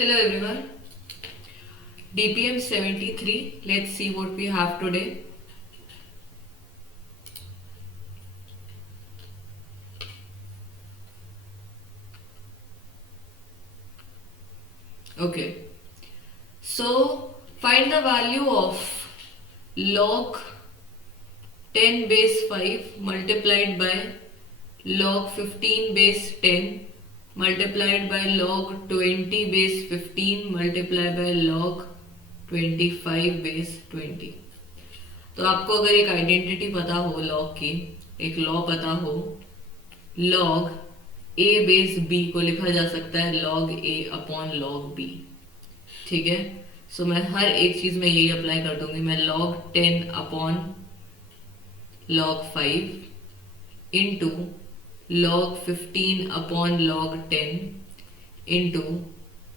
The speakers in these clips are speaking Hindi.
Hello everyone. DPM 73. Let's see what we have today. Okay. So find the value of log 10 base 5 multiplied by log 15 base 10 multiplied by log 20 base 15 multiplied by log 25 base 20. तो आपको अगर एक आइडेंटिटी पता हो लॉग की, एक लॉ पता हो, लॉग ए बेस बी को लिखा जा सकता है लॉग ए अपॉन लॉग बी. ठीक है, सो मैं हर एक चीज में यही अप्लाई कर दूंगी. मैं log 10 upon log 5 into log 15 upon log 10 into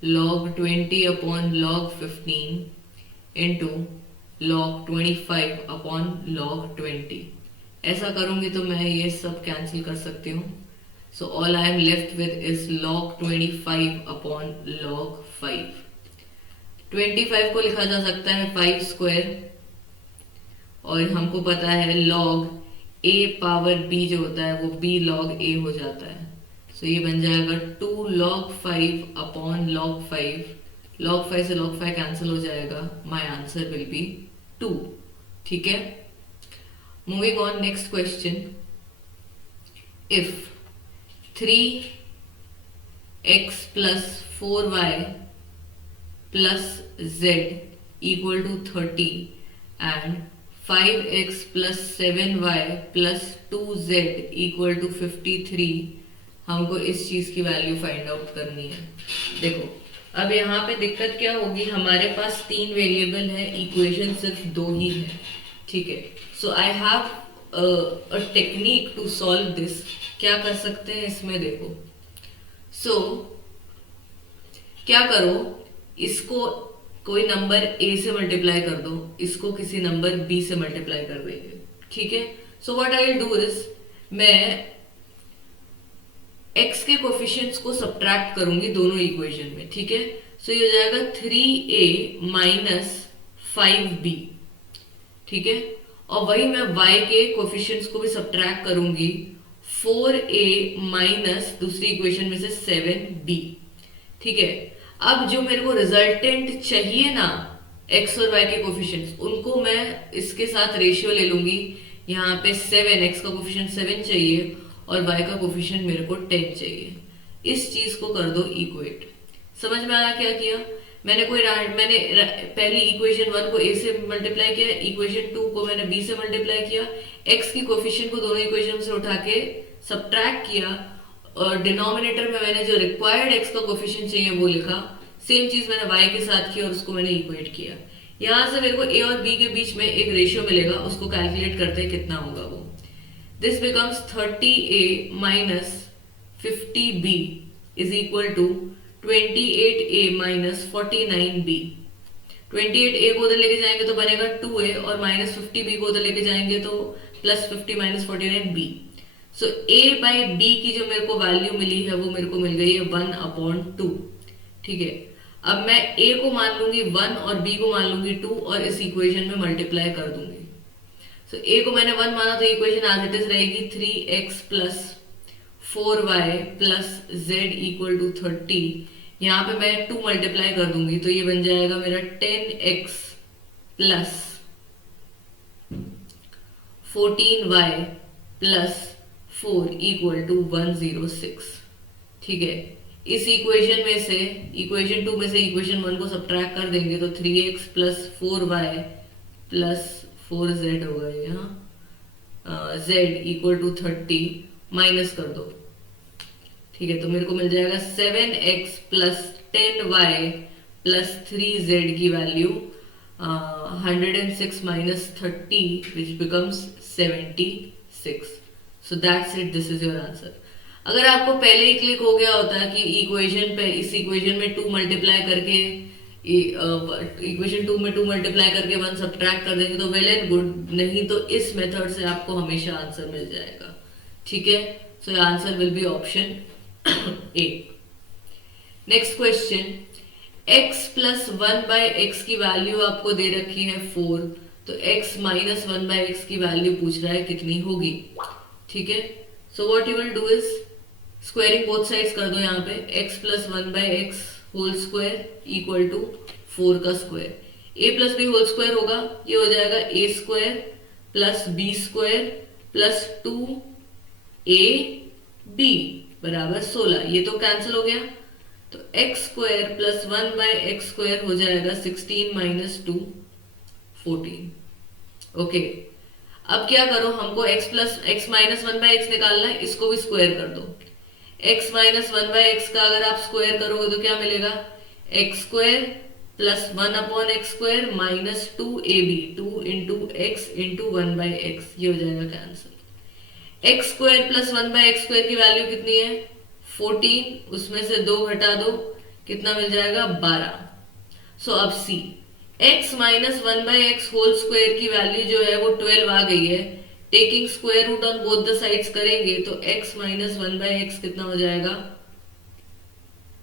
log 20 upon log 15 into log 25 upon log 20. ऐसा करूंगी तो मैं ये सब कैंसिल कर सकती हूँ. So all I am left with is log 25 upon log 5. 25 को लिखा जा सकता है 5 स्क्वायर और हमको पता है log a पावर b जो होता है वो b log a हो जाता है. सो ये बन जाएगा 2 log 5 अपॉन log 5. log 5 से log 5 कैंसिल हो जाएगा. My answer will be 2. ठीक है, moving on next question. If 3x plus 4y plus z equal to 30 and 5x plus 7y plus 2z equal to 53, हमको इस चीज की वैल्यू फाइंड आउट करनी है. देखो अब यहाँ पे दिक्कत क्या होगी, हमारे पास 3 वेरिएबल है, इक्वेशन सिर्फ 2 ही है. ठीक है, so I have a technique to solve this. क्या कर सकते हैं इसमें, देखो. सो क्या करो, इसको कोई नंबर a से मल्टीप्लाई कर दो, इसको किसी नंबर b से मल्टीप्लाई कर देंगे. ठीक है, so what I will do is मैं x के कोफिशिएंट्स को सब्ट्रैक्ट करूंगी दोनों इक्वेशन में. ठीक है, सो ये हो जाएगा 3a माइनस 5b. ठीक है, और वही मैं y के कोफिशिएंट्स को भी सब्ट्रैक्ट करूंगी 4a माइनस दूसरी इक्वेशन में से 7b. ठीक है, अब जो मेरे को रिजल्टेंट चाहिए ना x और y के कोफिशिएंट्स, उनको मैं इसके साथ रेशियो ले लूंगी. यहाँ पे 7, x का कोफिशिएंट 7 चाहिए और y का कोफिशिएंट मेरे को 10 चाहिए. इस चीज को कर दो इक्वेट. समझ में आया क्या किया मैंने? मैंने पहली इक्वेशन 1 को a से मल्टीप्लाई किया, इक्वेशन 2 को मैंने b से मल्टीप्लाई किया, x की कोफिशिएंट को दोनों इक्वेशन से उठा के सब्ट्रैक्ट किया और डिनोमिनेटर में मैंने जो रिक्वायर्ड x का कोफिशिएंट चाहिए वो लिखा. सेम चीज मैंने y के साथ किया और उसको मैंने इक्वेट किया. यहां से मेरे को a और b के बीच में एक रेशियो मिलेगा, उसको कैलकुलेट करते हैं कितना होगा वो. This becomes 30a minus 50b is equal to 28a minus 49b. 28a को उधर लेके जाएंगे तो बनेगा 2a और माइनस 50b को उधर लेके जाएंगे तो plus 50 minus 49b. So a by b की जो मेरे को वैल्यू मिली है वो मेरे को मिल गई है 1/2. ठीक है, अब मैं a को मान लूंगी 1 और b को मान लूंगी 2 और इस इक्वेशन में मल्टीप्लाई कर दूंगी. सो a को मैंने 1 माना तो इक्वेशन एज इट इज रहेगी 3x plus 4y plus z equal to 30. यहाँ पे मैं 2 मल्टीप्लाई कर दूंगी तो ये बन जाएगा मेरा 10x plus 14y plus 4 equal to 106. ठीक है, इस इक्वेशन में से इक्वेशन 2 में से इक्वेशन 1 को सब्ट्रैक्ट कर देंगे तो 3x plus 4y plus 4z होगा. यहाँ z इक्वल टू 30 माइनस कर दो. ठीक है, तो मेरे को मिल जाएगा 7x plus 10y plus 3z की value 106 minus 30 which becomes 76. So that's it, this is your answer. अगर आपको पहले ही क्लिक हो गया होता कि इक्वेशन पे इस इक्वेशन में 2 मल्टीप्लाई करके इक्वेशन 2 में 2 मल्टीप्लाई करके 1 सब्ट्रैक्ट कर देंगे तो वेल एंड गुड, नहीं तो इस मेथड से आपको हमेशा आंसर मिल जाएगा. ठीक है, so your answer will be option A. Next question. x plus 1/x की वैल्यू आपको दे रखी है 4, तो x माइनस 1/x की वैल्यू पूछ रहा है कितनी होगी, ठीक है। So what you will do is squaring both sides कर दो, यहाँ पे x plus 1/x whole square equal to 4 का square, a plus b whole square होगा, ये हो जाएगा a square plus b square plus 2ab बराबर 16, ये तो कैंसिल हो गया, तो x square plus 1/x square हो जाएगा 16 माइनस 2 14। ओके, अब क्या करो, हमको x माइनस 1/x निकालना है, इसको भी स्क्वायर कर दो। x माइनस 1/x का अगर आप स्क्वायर करोगे तो क्या मिलेगा, x square plus 1/x square minus 2ab, 2 into x into 1/x, ये हो जाएगा cancel. x square plus 1/x square की वैल्यू कितनी है 14, उसमें से 2 घटा दो, कितना मिल जाएगा 12। सो अब see x minus 1/x whole square की वैल्यू जो है वो 12 आ गई है, taking square root on both the sides करेंगे तो x माइनस 1/x कितना हो जाएगा,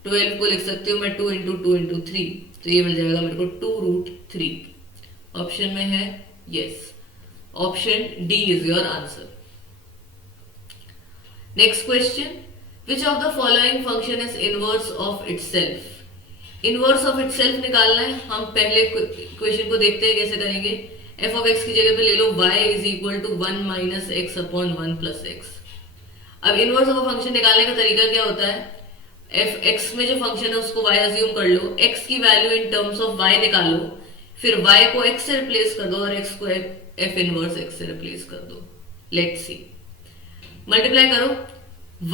12 को लिख सकती हूँ मैं 2 इंटू 2 इंटू 3, तो ये मिल जाएगा मेरे को 2√3। ऑप्शन में है yes, option D is your answer. Next question, which of the following function is inverse of itself. Inverse of itself निकालना है, हम पहले क्वेश्चन को देखते हैं कैसे करेंगे। एफ ऑफ एक्स की जगह पे ले लो y is equal to 1 minus x upon 1 plus x. अब इनवर्स ऑफ अ फंक्शन निकालने का तरीका क्या होता है, एफ एक्स में जो फंक्शन है उसको y अज्यूम कर लो, x की value in terms of y निकालो, फिर y को x से रिप्लेस कर दो और x को f इनवर्स x से रिप्लेस कर दो। लेट्स सी, मल्टीप्लाई करो,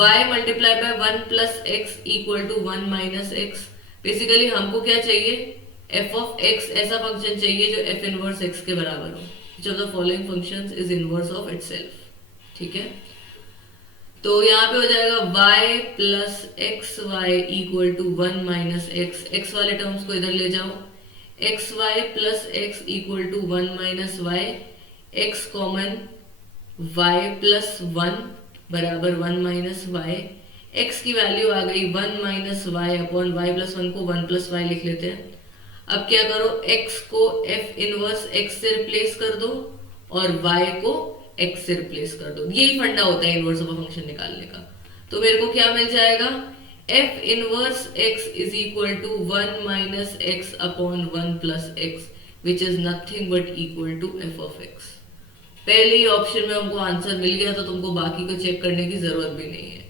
y multiply by 1 plus x equal to 1 minus x. Basically हमको क्या चाहिए, f ऑफ x ऐसा फंक्शन चाहिए जो f इनवर्स x के बराबर हो। Which of the following functions is inverse of itself, ठीक है। तो यहाँ पे हो जाएगा y plus x y equal to 1 minus x, x वाले टर्म्स को इधर ले जाओ, x y plus x equal to 1 minus y, x common y plus 1 बराबर 1 माइनस वाई, x की वैल्यू आ गई 1 minus y upon y plus 1 को 1 प्लस वाई लिख लेते हैं। अब क्या करो, x को f इनवर्स x से रिप्लेस कर दो और y को x से रिप्लेस कर दो, यही फंडा होता है इनवर्स ऑफ अ फंक्शन निकालने का। तो मेरे को क्या मिल जाएगा, f inverse x is equal to 1 minus x upon 1 plus x which is nothing but equal to f of x। पहले ही ऑप्शन में हमको आंसर मिल गया तो तुमको बाकी को चेक करने की जरूरत भी नहीं है,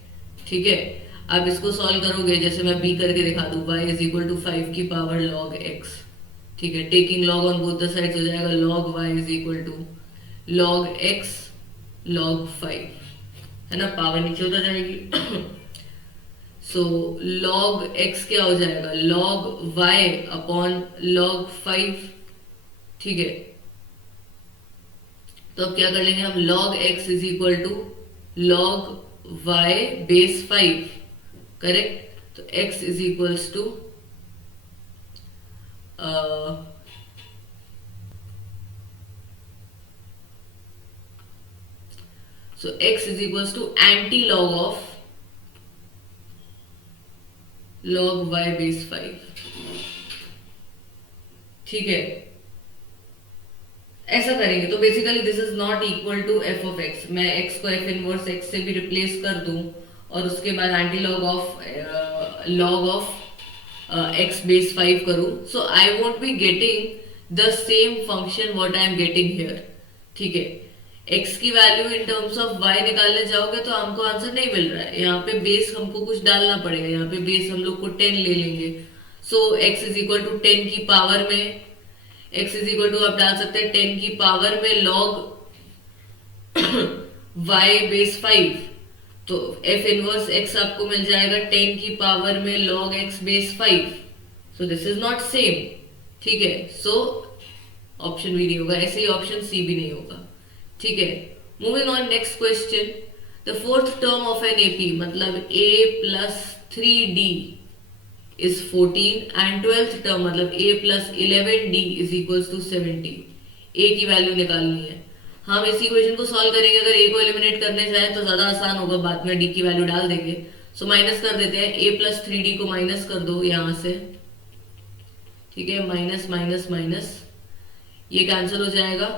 ठीक है। अब इसको सॉल्व करोगे, जैसे मैं b करके दिखा दूं, y इज इक्वल टू 5 की पावर log x, ठीक है। Taking log on both the sides हो जाएगा log y is equal to log x log 5, है ना, पावर नीचे होता जाएगी। सो log x क्या हो जाएगा, log y अपॉन log 5, ठीक है। तो अब क्या कर लेंगे हम, log x is equal to log y base 5, correct. तो x is equals to so x is equals to anti-log of log y base 5, ठीक है। ऐसा करेंगे तो basically this is not equal to f of x, मैं x को f इनवर्स x से भी रिप्लेस कर दूं और उसके बाद anti log of x base 5 करूं, so I won't be getting the same function what I am getting here, ठीक है। x की value in terms of y निकालने जाओगे तो हमको आंसर नहीं मिल रहा है, यहाँ पे बेस हमको कुछ डालना पड़ेगा, यहाँ पे बेस हम लोग को 10 ले लेंगे। सो x इज इक्वल टू 10 की पावर में, x इज इक्वल टू आप डाल सकते हैं 10 की पावर में log y बेस 5, तो f इनवर्स x आपको मिल जाएगा 10 की पावर में log x base 5, so this is not same, ठीक है। सो ऑप्शन बी नहीं होगा, ऐसे ही ऑप्शन सी भी नहीं होगा, ठीक है। Moving on, next question, the fourth term of an AP, मतलब a plus 3d is 14 and 12th term मतलब a plus 11d is equals to 70। a की वैल्यू निकालनी है, हम इस इक्वेशन को सॉल्व करेंगे। अगर a को एलिमिनेट करने जाए तो ज्यादा आसान होगा, बाद में d की वैल्यू डाल देंगे। सो माइनस कर देते हैं, a प्लस 3d को माइनस कर दो यहाँ से, ठीक है, माइनस माइनस माइनस, ये कैंसिल हो जाएगा।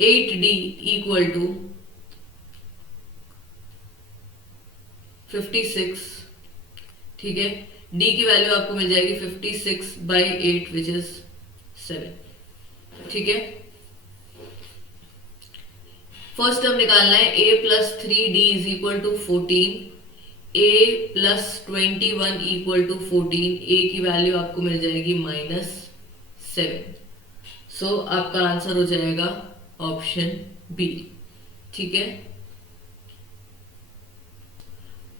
8d इक्वल टू 56, ठीक है, d की वैल्यू आपको मिल जाएगी 56/8 विच इज 7, ठीक है। फर्स्ट टर्म निकालना है, a plus 3d is equal to 14, a plus 21 equal to 14, a की वैल्यू आपको मिल जाएगी -7। सो आपका आंसर हो जाएगा ऑप्शन बी, ठीक है।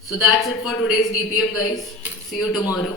So that's it for today's DPM guys. See you tomorrow.